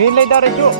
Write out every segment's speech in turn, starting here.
Green light dah Rejo.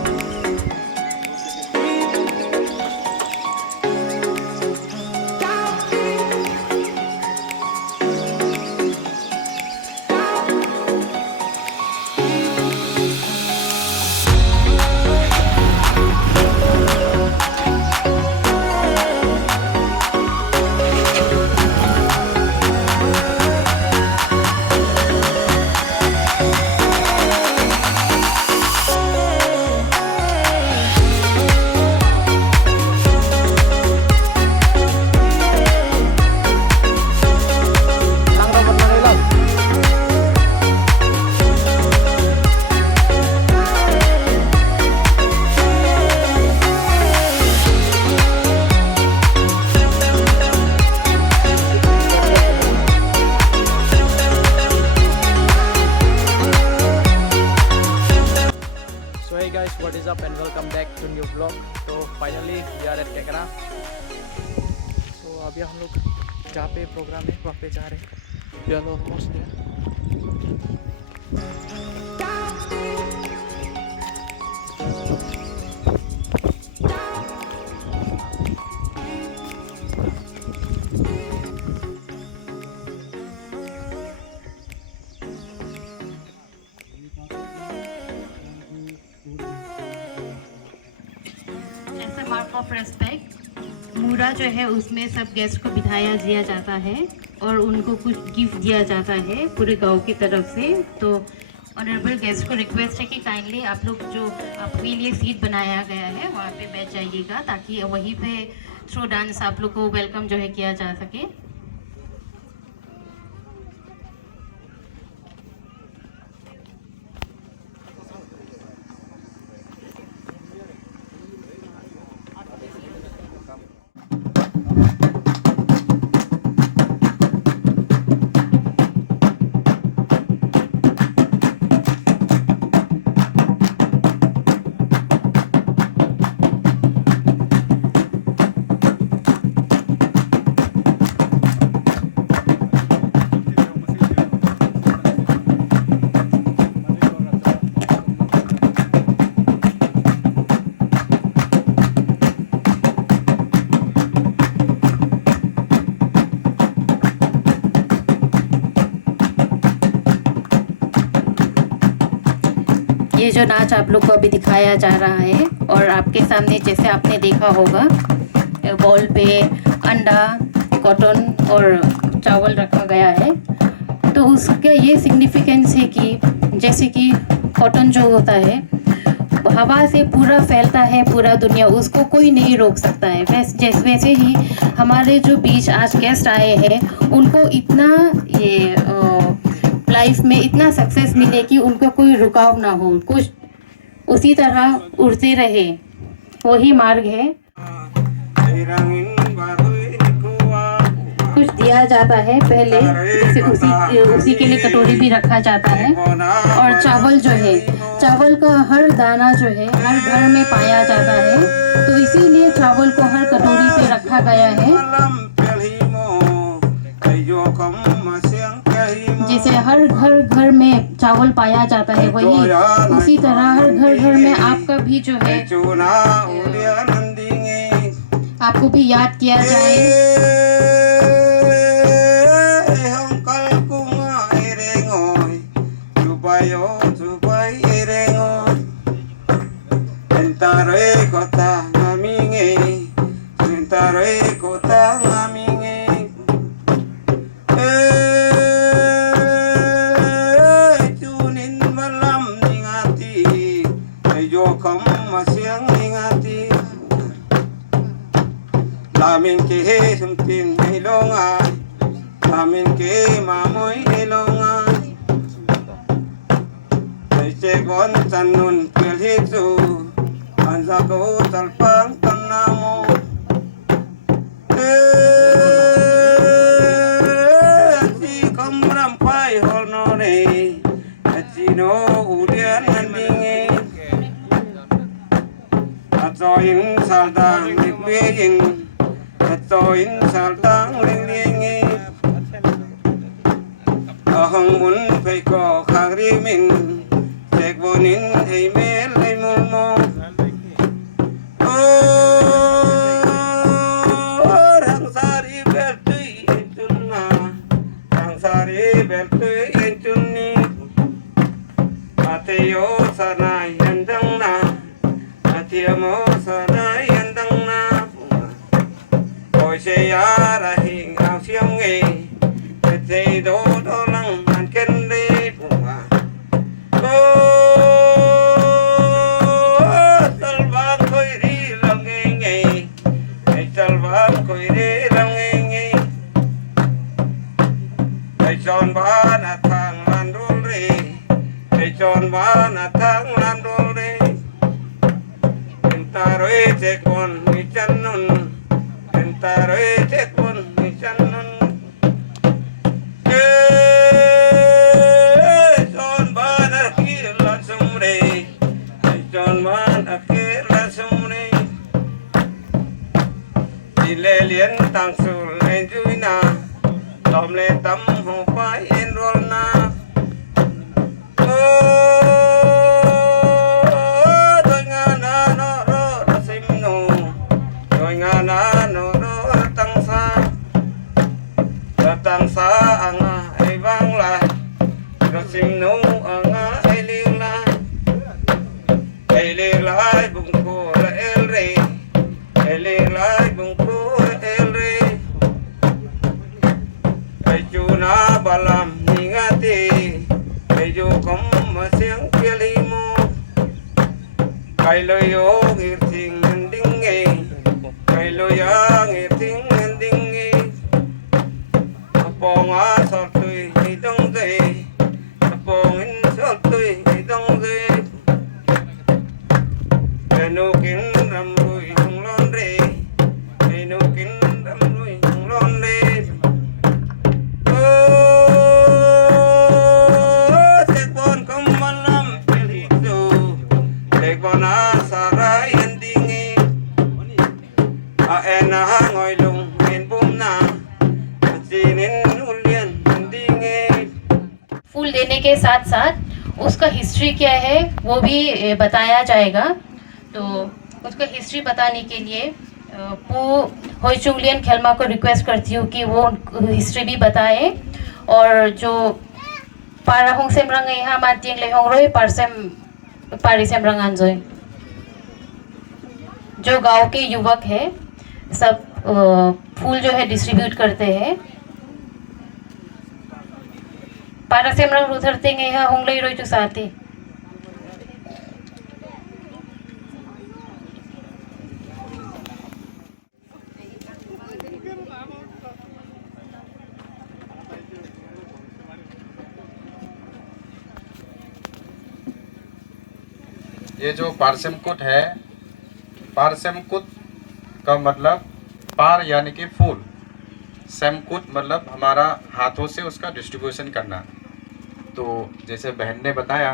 So hey guys, what is up and welcome back to new vlog. So finally we are at Kekra. So अभी हम लोग जहाँ पे programme है वहाँ पे जा रहे हैं. We are almost there. ऐसे मार्क ऑफ रेस्पेक्ट मूरा जो है उसमें सब गेस्ट को बिठाया दिया जाता है और उनको कुछ गिफ्ट दिया जाता है पूरे गांव की तरफ से. तो ऑनरेबल गेस्ट को रिक्वेस्ट है कि काइंडली आप लोग जो आपके लिए सीट बनाया गया है वहाँ पे बैठ जाइएगा ताकि वहीं पे थ्रो डांस आप लोग को वेलकम जो है किया जा सके. ये जो नाच आप लोग को अभी दिखाया जा रहा है और आपके सामने जैसे आपने देखा होगा बॉल पे अंडा, कॉटन और चावल रखा गया है. तो उसका ये सिग्निफिकेंस है कि जैसे कि कॉटन जो होता है हवा से पूरा फैलता है पूरा दुनिया, उसको कोई नहीं रोक सकता है. वैसे ही हमारे जो बीच आज गेस्ट आए हैं उनको इतना ये लाइफ में इतना सक्सेस मिले कि उनको कोई रुकाव ना हो, कुछ उसी तरह उड़ते रहे, वही मार्ग है. कुछ दिया जाता है पहले, जैसे उसी के लिए कटोरी भी रखा जाता है. और चावल जो है, चावल का हर दाना जो है हर घर में पाया जाता है, तो इसीलिए चावल को हर कटोरी पे रखा गया है. जैसे हर घर में चावल पाया जाता है वही उसी तरह हर घर में आपका भी जो है आपको भी याद किया जाए. Lamin ke sumtin hilonga, lamin ke mamoy hilonga. Se gon tanun kelhitu, anzago talpang tanamo. Si kamram pai holnore, chino udian nandinge. Atoin saldang dikbeing. Tôi sao đang linh linh hồng muốn phải có khang ri mình sẽ vô nín hay mê lên chon ba na thang lan đô rê để chọn ba na thang lan đô rê ta rơi thế con mi chân nun ta rơi thế con mi chân nun chọn ba na kia là sum rê chọn ba na kia là sum rê đi lê liên tăng su lên chui na tóm lên tấm hồ phai en roll na tăng xa anga ai vang lại rồi xin nấu anga ai liu lại bụng cô là el rê ai liu lại bụng cô là el rê ai chú na ba làm ni ngati ai chú không mà tiếng kia li mo ai lời yo nghiệp tình đinh nghe ai lời ya nghiệp tình đinh nghe bong á sọt tươi thì đông dây bong in sọt tươi thì đông dây menu kín rầm rùi hùng lon rê menu kín rầm rùi hùng lon rê thế con không mà làm cái dù thế con á sa rai anh đi nghe em á ngồi lùng miền bùm na फूल देने के साथ साथ उसका history क्या है वो भी बताया जाएगा। तो उसका हिस्ट्री बताने के लिए पू होइचुंगलियन खेलमा को रिक्वेस्ट करती हूँ कि वो हिस्ट्री भी बताए। और जो पाराहोंग सेमरंग यहाँ मातियंग लेहोंग रोय पारसेम पारी सेमरंग आंजोय जो गांव के युवक है सब फूल जो है डिस्ट्रीब्यूट करते हैं। para semrang ruthar ting ha honglei roi tu sati ये जो पारसेमकुट है, पारसेमकुट का मतलब पार यानी कि फूल, सेमकुट मतलब हमारा हाथों से उसका डिस्ट्रीब्यूशन करना। तो जैसे बहन ने बताया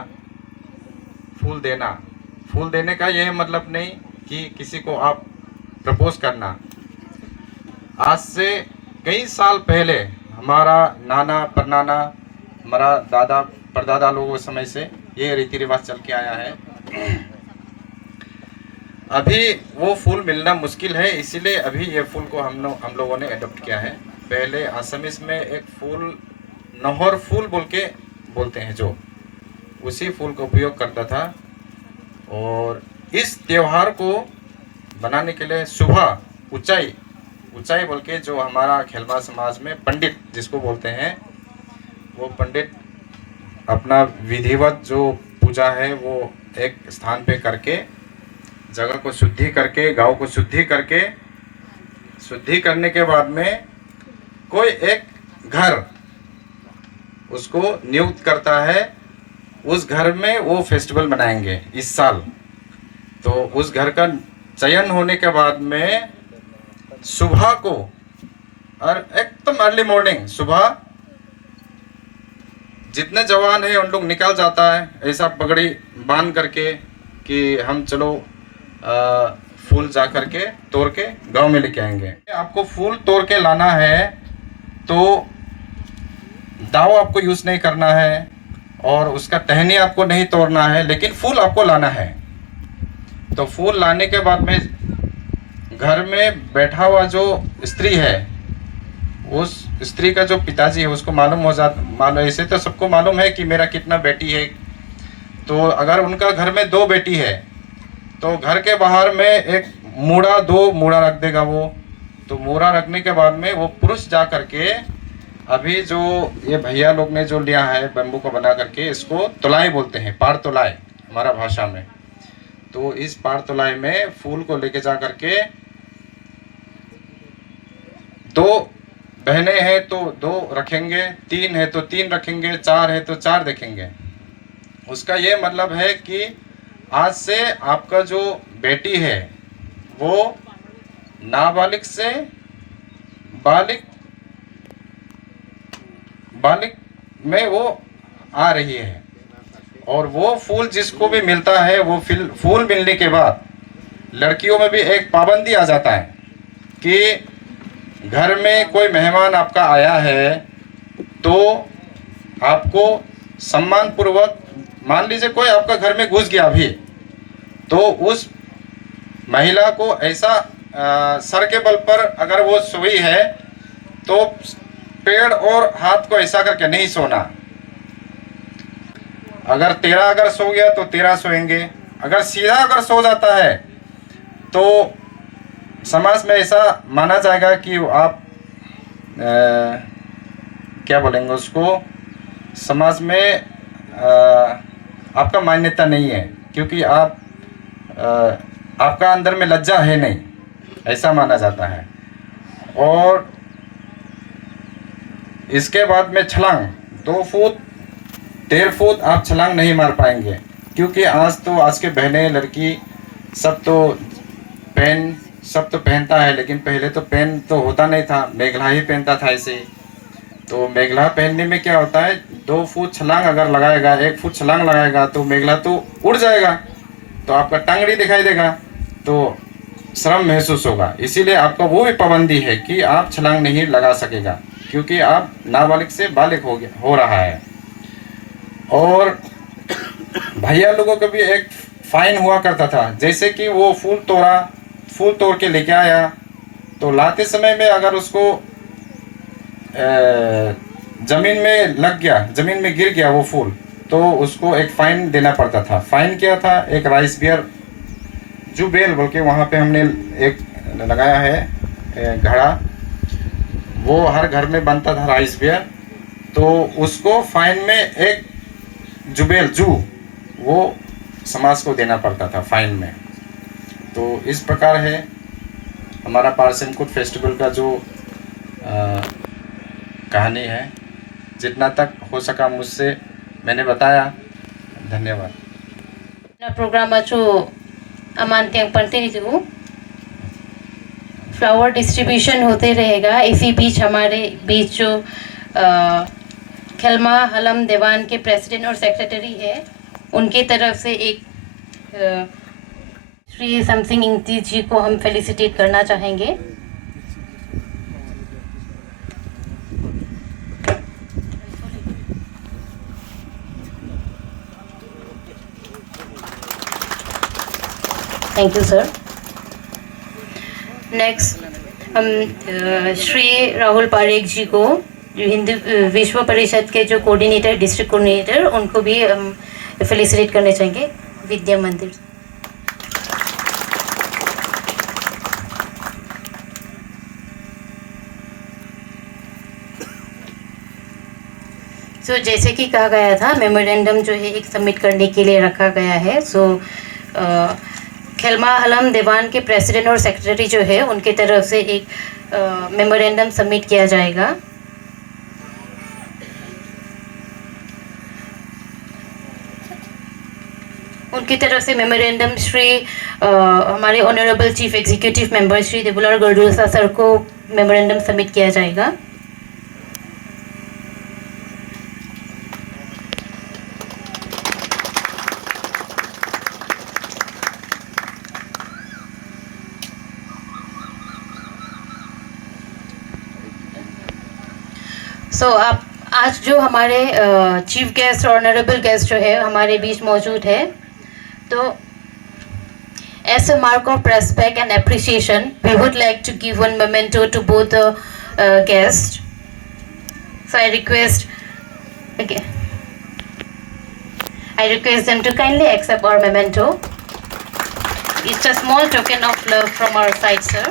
फूल देना, फूल देने का यह मतलब नहीं कि किसी को आप प्रपोज करना। आज से कई साल पहले हमारा नाना परनाना, हमारा दादा परदादा लोगों के समय से ये रीति रिवाज चल के आया है। अभी वो फूल मिलना मुश्किल है, इसीलिए अभी ये फूल को हम लोगों ने अडॉप्ट किया है। पहले असमीज में एक फूल नहर फूल बोल के बोलते हैं, जो उसी फूल का उपयोग करता था। और इस त्योहार को बनाने के लिए सुबह ऊंचाई बोल के जो हमारा खेलवा समाज में पंडित जिसको बोलते हैं, वो पंडित अपना विधिवत जो पूजा है वो एक स्थान पे करके जगह को शुद्धि करके, गांव को शुद्धि करके, शुद्धि करने के बाद में कोई एक घर उसको नियुक्त करता है। उस घर में वो फेस्टिवल मनाएंगे इस साल। तो उस घर का चयन होने के बाद में सुबह को और एकदम अर्ली मॉर्निंग सुबह जितने जवान है उन लोग निकल जाता है ऐसा पगड़ी बांध करके कि हम चलो फूल जा करके तोड़ के गांव में लेके आएंगे। आपको फूल तोड़ के लाना है तो दाव आपको यूज नहीं करना है और उसका टहनी आपको नहीं तोड़ना है, लेकिन फूल आपको लाना है। तो फूल लाने के बाद में घर में बैठा हुआ जो स्त्री है, उस स्त्री का जो पिताजी है उसको मालूम ऐसे तो सबको मालूम है कि मेरा कितना बेटी है। तो अगर उनका घर में 2 बेटी है तो घर के बाहर में एक मूड़ा 2 मूड़ा रख देगा वो। तो मूड़ा रखने के बाद में वो पुरुष जा करके अभी जो ये भैया लोग ने जो लिया है बम्बू को बना करके, इसको तुलाई बोलते हैं, पार तुलाई हमारा भाषा में। तो इस पार तुलाई में फूल को लेके जा करके बहनें हैं तो 2 रखेंगे, 3 है तो 3 रखेंगे, 4 है तो 4 देखेंगे। उसका ये मतलब है कि आज से आपका जो बेटी है वो नाबालिग से बालिग में वो आ रही है। और वो फूल जिसको भी मिलता है, वो फूल मिलने के बाद लड़कियों में भी एक पाबंदी आ जाता है कि घर में कोई मेहमान आपका आया है तो आपको सम्मान पूर्वक, मान लीजिए कोई आपका घर में घुस गया भी, तो उस महिला को ऐसा सर के बल पर अगर वो सोई है तो पेड़ और हाथ को ऐसा करके नहीं सोना। अगर 13 अगर सो गया तो 13 सोएंगे। अगर सीधा अगर सो जाता है तो समाज में ऐसा माना जाएगा कि आप क्या बोलेंगे उसको, समाज में आपका मान्यता नहीं है, क्योंकि आपका अंदर में लज्जा है नहीं, ऐसा माना जाता है। और इसके बाद में छलांग 2 फुट 1.5 फुट आप छलांग नहीं मार पाएंगे, क्योंकि आज के बहनें लड़की सब तो पेन सब तो पहनता है, लेकिन पहले तो पेन तो होता नहीं था, मेघला ही पहनता था ऐसे। तो मेघला पहनने में क्या होता है, 2 फुट छलांग अगर लगाएगा, 1 फुट छलांग लगाएगा तो मेघला तो उड़ जाएगा, तो आपका टांगड़ी दिखाई देगा, तो श्रम महसूस होगा। इसीलिए आपका वो भी पाबंदी है कि आप छलांग नहीं लगा सकेगा, क्योंकि आप नाबालिग से बालिग हो रहा है। और भैया लोगों को भी एक फाइन हुआ करता था, जैसे कि वो फूल तोड़ के लेके आया, तो लाते समय में अगर उसको जमीन में लग गया, जमीन में गिर गया वो फूल, तो उसको एक फाइन देना पड़ता था। फाइन क्या था, एक राइस बियर जुबेल बोल के वहाँ पे हमने एक लगाया है घड़ा, वो हर घर में बनता था राइस बियर, तो उसको फाइन में एक जुबेल वो समाज को देना पड़ता था फाइन में। तो इस प्रकार है हमारा पारसिमकुट फेस्टिवल का जो कहानी है। जितना तक हो सका मुझसे मैंने बताया। धन्यवाद। Program acu aman tiang penting itu flower distribution होते रहेगा। इसी बीच हमारे बीच जो खिलमा हलम दीवान के प्रेसिडेंट और सेक्रेटरी है, उनकी तरफ से एक श्री समसिंग इंगती जी को हम फेलिसिटेट करना चाहेंगे। Thank you sir. नेक्स्ट हम श्री राहुल पारेख जी को, जो हिंदू विश्व परिषद के जो कोऑर्डिनेटर, डिस्ट्रिक्ट कोऑर्डिनेटर, उनको भी हम फेलिसिटेट करने चाहेंगे। विद्या मंदिर। सो जैसे कि कहा गया था, मेमोरेंडम जो है एक सबमिट करने के लिए रखा गया है। सो खिलमा हलम दीवान के प्रेसिडेंट और सेक्रेटरी जो है, उनके तरफ से एक मेमोरेंडम सबमिट किया जाएगा। उनकी तरफ से मेमोरेंडम श्री हमारे honourable chief executive member Shri Debulal Gardusa sir को मेमोरेंडम सबमिट किया जाएगा। सो आप आज जो हमारे चीफ गेस्ट और ऑनरेबल गेस्ट जो है हमारे बीच मौजूद है, तो as a mark of respect and appreciation we would like to give one memento to both the guest. So I request them to kindly accept our memento. It's a small token of love from our side, sir.